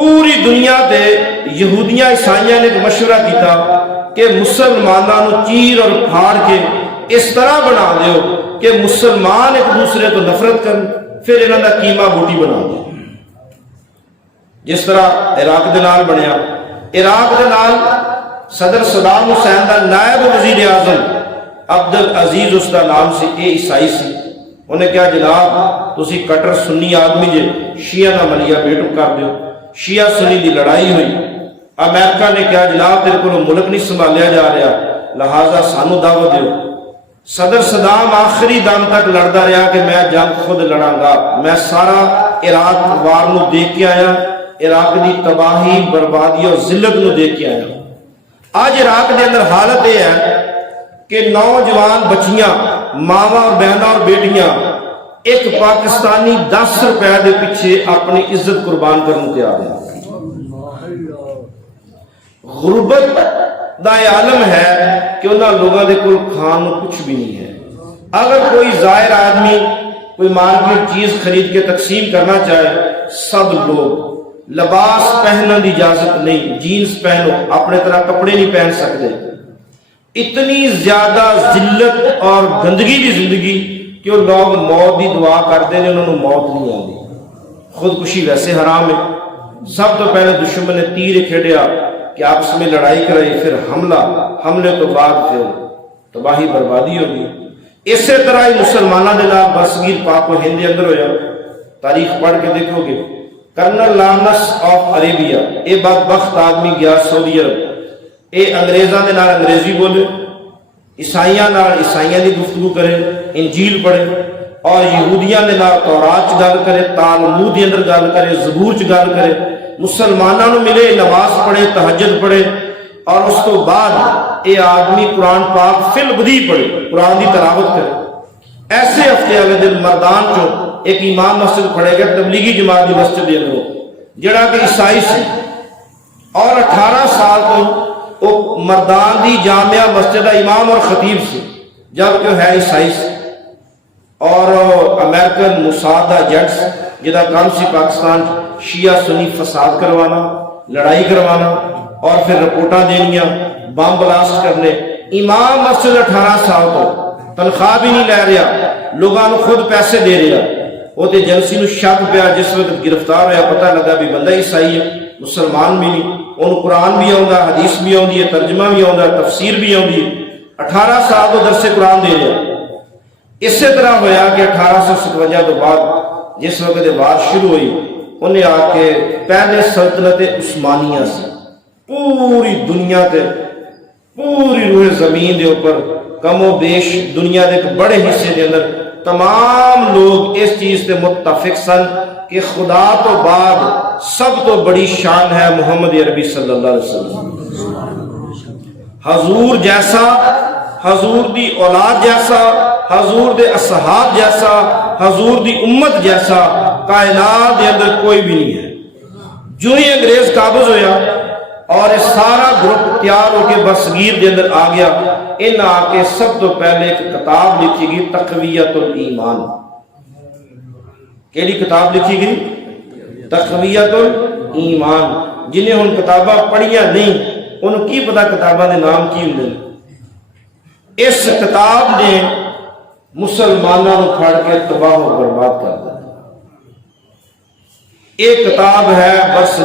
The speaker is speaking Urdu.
پوری دنیا دے یہودیاں عیسائیاں نے ایک مشورہ کیتا کہ مسلمانوں نو چیر اور پھاڑ کے اس طرح بنا دیو کہ مسلمان ایک دوسرے تو نفرت کرن، پھر انہاں دا قیمہ بوٹی بنا دو، جس طرح عراق دے نال بنیا۔ عراق دے نال صدر صدام حسین دا نائب وزیر اعظم عبد العزیز اس دا نام سی، اے عیسائی سی۔ انہیں کہا جناب تسی کٹر سنی آدمی جے، شیعہ نہ ملیہ بیٹو کر دیو، شیعہ سنی دی لڑائی ہوئی۔ امریکہ نے کہا جناب تیرے کو ملک نہیں سنبھالیا جا رہا، لہذا سانو دعوت دیو۔ صدر صدام آخری دم تک لڑتا رہا کہ میں جنگ خود لڑاں گا، میں سارا عراق وار نو دیکھ کے آیا، عراق دی تباہی بربادی اور ذلت نو دیکھ کے آیا۔ آج عراق دے اندر حالت یہ ہے کہ نوجوان بچیاں، ماواں اور بہناں اور بیٹیاں ایک پاکستانی 10 روپے دے پیچھے اپنی عزت قربان کرنے تیار ہیں۔ غربت دا یہ عالم ہے کہ انہاں لوگاں دے کول کھان کچھ بھی نہیں ہے۔ اگر کوئی زائر آدمی کوئی مارکیٹ چیز خرید کے تقسیم کرنا چاہے، سب لوگ لباس پہننے کی اجازت نہیں، جینز پہنو، اپنے طرح کپڑے نہیں پہن سکتے۔ اتنی زیادہ ذلت اور گندگی کی زندگی کہ وہ لوگ موت کی دعا کرتے ہیں، انہوں نے موت نہیں آتی۔ خودکشی ویسے حرام ہے۔ سب تو پہلے دشمن نے تیر کھیڑیا کہ آپس میں لڑائی کرائی، پھر حملے تو بعد پھر تباہی بربادی ہوگی۔ اسی طرح ہی مسلمانوں کے نام برصغیر پاک و ہند اندر ہویا۔ تاریخ پڑھ کے دیکھو گے، کرنل لارنس آف عربیہ، اے بدبخت آدمی گیا سعودی عرب، اے انگریزاں دے نال انگریزی بولے، عیسائیاں نال عیسائیاں دی گفتگو کرے، انجیل پڑھے، اور یہودیاں دے نال تورات چ گل کرے، تالمود دے اندر گل کرے، زبور چ گل کرے، مسلماناں نو ملے، نماز پڑھے، تہجد پڑھے، اور اس تو بعد اے آدمی قرآن پاک فی البدی پڑھے، قرآن دی تلاوت کرے۔ ایسے ہفتے والے دن مردان چو ایک امام مسجد پڑھے گا، تبلیغی جماعت دی مسجد دے اندر، جڑا کہ عیسائی سی، اور 18 سال تو وہ مردان دی جامعہ مسجد دا امام اور خطیب سی، جبکہ وہ ہے عیسائی سی، اور امریکن موساد دا ایجنٹ جدا کام سی پاکستان شیعہ سنی فساد کروانا، لڑائی کروانا، اور پھر رپورٹاں دینیاں، بم بلاسٹ کرنے۔ امام مسجد 18 سال تو تنخواہ بھی نہیں لے رہا، لوگاں نو خود پیسے دے رہا۔ وہ تے ایجنسی نو شک پیا، جس وقت گرفتار ہوا پتہ لگا بھی بندہ عیسائی ہے، مسلمان بھی نہیں، انہوں قرآن بھی آؤں گا، حدیث بھی آؤں ہے، ترجمہ بھی آؤں گا، تفسیر بھی آؤں ہے۔ 18 سال تو درس قرآن دے رہا۔ اسی طرح ہویا کہ 1857 تو بعد جس وقت بات شروع ہوئی، انہیں آ کے پہلے سلطنت عثمانیہ سے پوری دنیا تے پوری روح زمین دے اوپر کم و بیش دنیا دے ایک بڑے حصے دے اندر تمام لوگ اس چیز تے متفق سن کہ خدا تو بعد سب تو بڑی شان ہے محمد عربی صلی اللہ علیہ وسلم۔ حضور جیسا، حضور دی اولاد جیسا، حضور دے اصحاب جیسا، حضور دی امت جیسا کائنات دے اندر کوئی بھی نہیں ہے۔ جو ہی انگریز قابض ہویا اور اس سارا گروپ تیار ہو کے برصغیر دے اندر آ گیا، ان آ کے سب تو پہلے ایک کتاب لکھی گئی تقویت الایمان۔ کیڑی کتاب لکھی گئی؟ تقویت الایمان۔ جنہیں ان کتاباں پڑھیاں نہیں، انہوں کی پتا کتاباں دے نام کی ہوندے نے۔ اس کتاب نے مسلمانوں کو پھاڑ کے تباہ و برباد کر دیا۔ ایک کتاب ہے بس